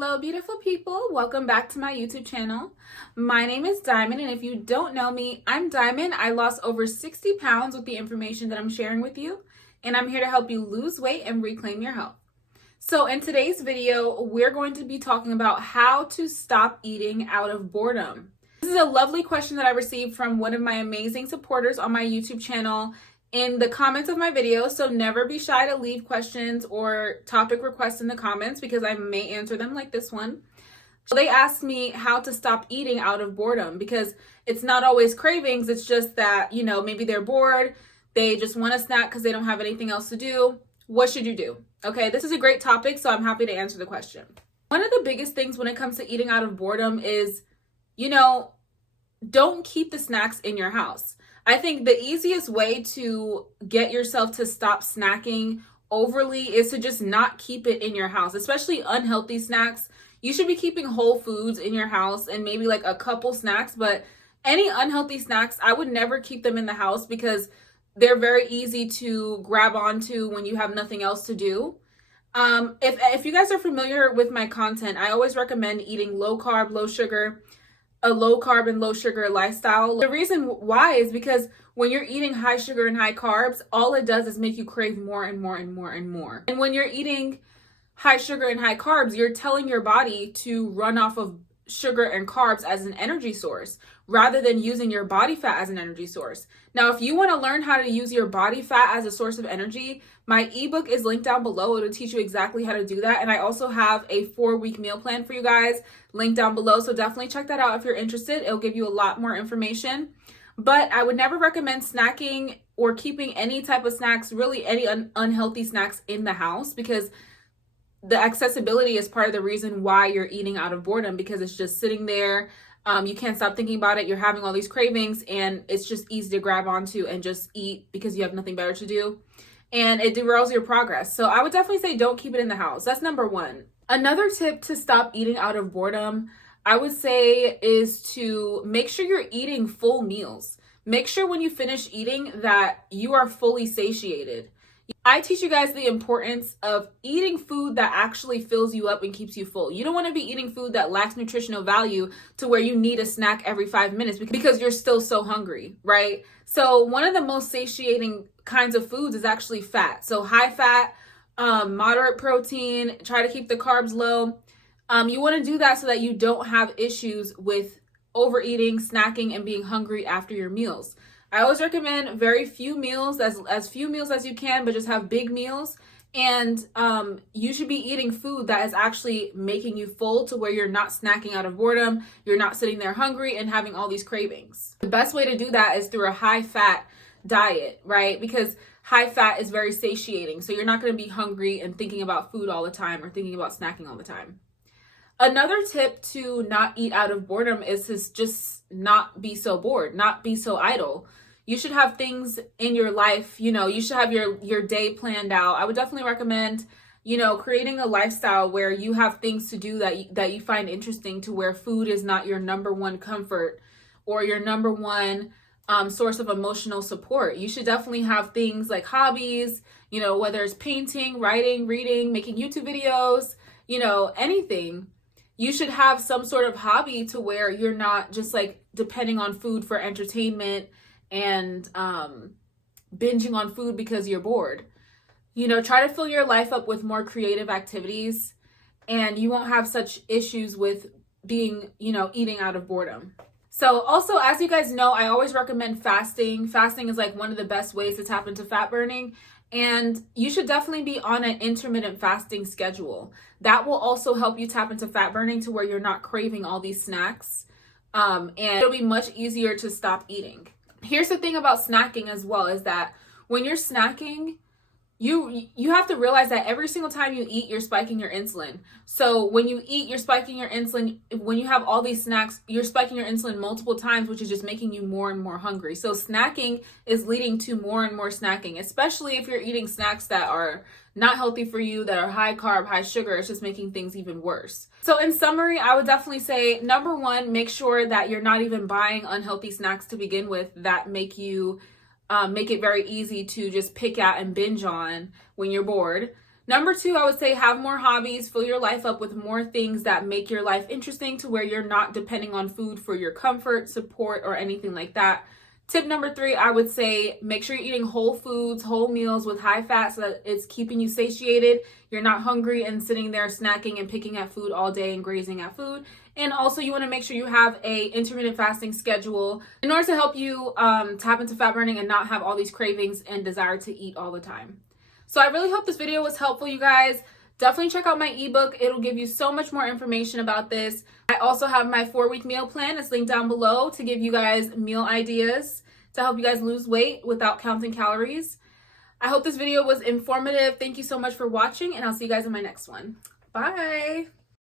Hello, beautiful people. Welcome back to my YouTube channel. My name is Diamond, and if you don't know me, I'm Diamond. I lost over 60 pounds with the information that I'm sharing with you, and I'm here to help you lose weight and reclaim your health. So in today's video, we're going to be talking about how to stop eating out of boredom. This is a lovely question that I received from one of my amazing supporters on my YouTube channel in the comments of my video, so never be shy to leave questions or topic requests in the comments because I may answer them like this one. So they asked me how to stop eating out of boredom because it's not always cravings, it's just that, maybe they're bored, they just want a snack because they don't have anything else to do. What should you do? Okay, this is a great topic, so I'm happy to answer the question. One of the biggest things when it comes to eating out of boredom is, don't keep the snacks in your house. I think the easiest way to get yourself to stop snacking overly is to just not keep it in your house, especially unhealthy snacks. You should be keeping whole foods in your house and maybe like a couple snacks, but any unhealthy snacks, I would never keep them in the house because they're very easy to grab onto when you have nothing else to do. If you guys are familiar with my content, I always recommend eating low carb, low sugar, a low carb and low sugar lifestyle. The reason why is because when you're eating high sugar and high carbs, all it does is make you crave more and more and more and more. And when you're eating high sugar and high carbs, you're telling your body to run off of sugar and carbs as an energy source rather than using your body fat as an energy source. Now, if you want to learn how to use your body fat as a source of energy, my ebook is linked down below. It'll teach you exactly how to do that. And I also have a 4-week meal plan for you guys linked down below. So definitely check that out if you're interested. It'll give you a lot more information. But I would never recommend snacking or keeping any type of snacks, really any unhealthy snacks in the house, because the accessibility is part of the reason why you're eating out of boredom, because it's just sitting there. You can't stop thinking about it. You're having all these cravings and it's just easy to grab onto and just eat because you have nothing better to do. And it derails your progress. So I would definitely say don't keep it in the house. That's number one. Another tip to stop eating out of boredom, I would say, is to make sure you're eating full meals. Make sure when you finish eating that you are fully satiated. I teach you guys the importance of eating food that actually fills you up and keeps you full. You don't want to be eating food that lacks nutritional value to where you need a snack every 5 minutes because you're still so hungry, right? So one of the most satiating kinds of foods is actually fat. So high fat, moderate protein, try to keep the carbs low. You want to do that so that you don't have issues with overeating, snacking, and being hungry after your meals. I always recommend very few meals, as few meals as you can, but just have big meals. And you should be eating food that is actually making you full to where you're not snacking out of boredom. You're not sitting there hungry and having all these cravings. The best way to do that is through a high fat diet, right? Because high fat is very satiating. So you're not going to be hungry and thinking about food all the time or thinking about snacking all the time. Another tip to not eat out of boredom is to just not be so bored, not be so idle. You should have things in your life, you should have your day planned out. I would definitely recommend, creating a lifestyle where you have things to do that you find interesting, to where food is not your number one comfort or your number one source of emotional support. You should definitely have things like hobbies, whether it's painting, writing, reading, making YouTube videos, anything. You should have some sort of hobby to where you're not just like depending on food for entertainment and binging on food because you're bored. Try to fill your life up with more creative activities and you won't have such issues with being, eating out of boredom. So also, as you guys know, I always recommend fasting. Fasting is like one of the best ways to tap into fat burning. And you should definitely be on an intermittent fasting schedule. That will also help you tap into fat burning to where you're not craving all these snacks. And it'll be much easier to stop eating. Here's the thing about snacking as well, is that when you're snacking, you have to realize that every single time you eat, you're spiking your insulin. So when you eat, you're spiking your insulin. When you have all these snacks, you're spiking your insulin multiple times, which is just making you more and more hungry. So snacking is leading to more and more snacking, especially if you're eating snacks that are not healthy for you, that are high carb, high sugar. It's just making things even worse. So in summary, I would definitely say, number one, make sure that you're not even buying unhealthy snacks to begin with that make it very easy to just pick out and binge on when you're bored. Number 2, I would say have more hobbies, fill your life up with more things that make your life interesting to where you're not depending on food for your comfort, support, or anything like that. Tip number 3, I would say make sure you're eating whole foods, whole meals with high fat so that it's keeping you satiated. You're not hungry and sitting there snacking and picking at food all day and grazing at food. And also you want to make sure you have a intermittent fasting schedule in order to help you tap into fat burning and not have all these cravings and desire to eat all the time. So I really hope this video was helpful, you guys. Definitely check out my ebook. It'll give you so much more information about this. I also have my 4-week meal plan. It's linked down below to give you guys meal ideas to help you guys lose weight without counting calories. I hope this video was informative. Thank you so much for watching, and I'll see you guys in my next one. Bye.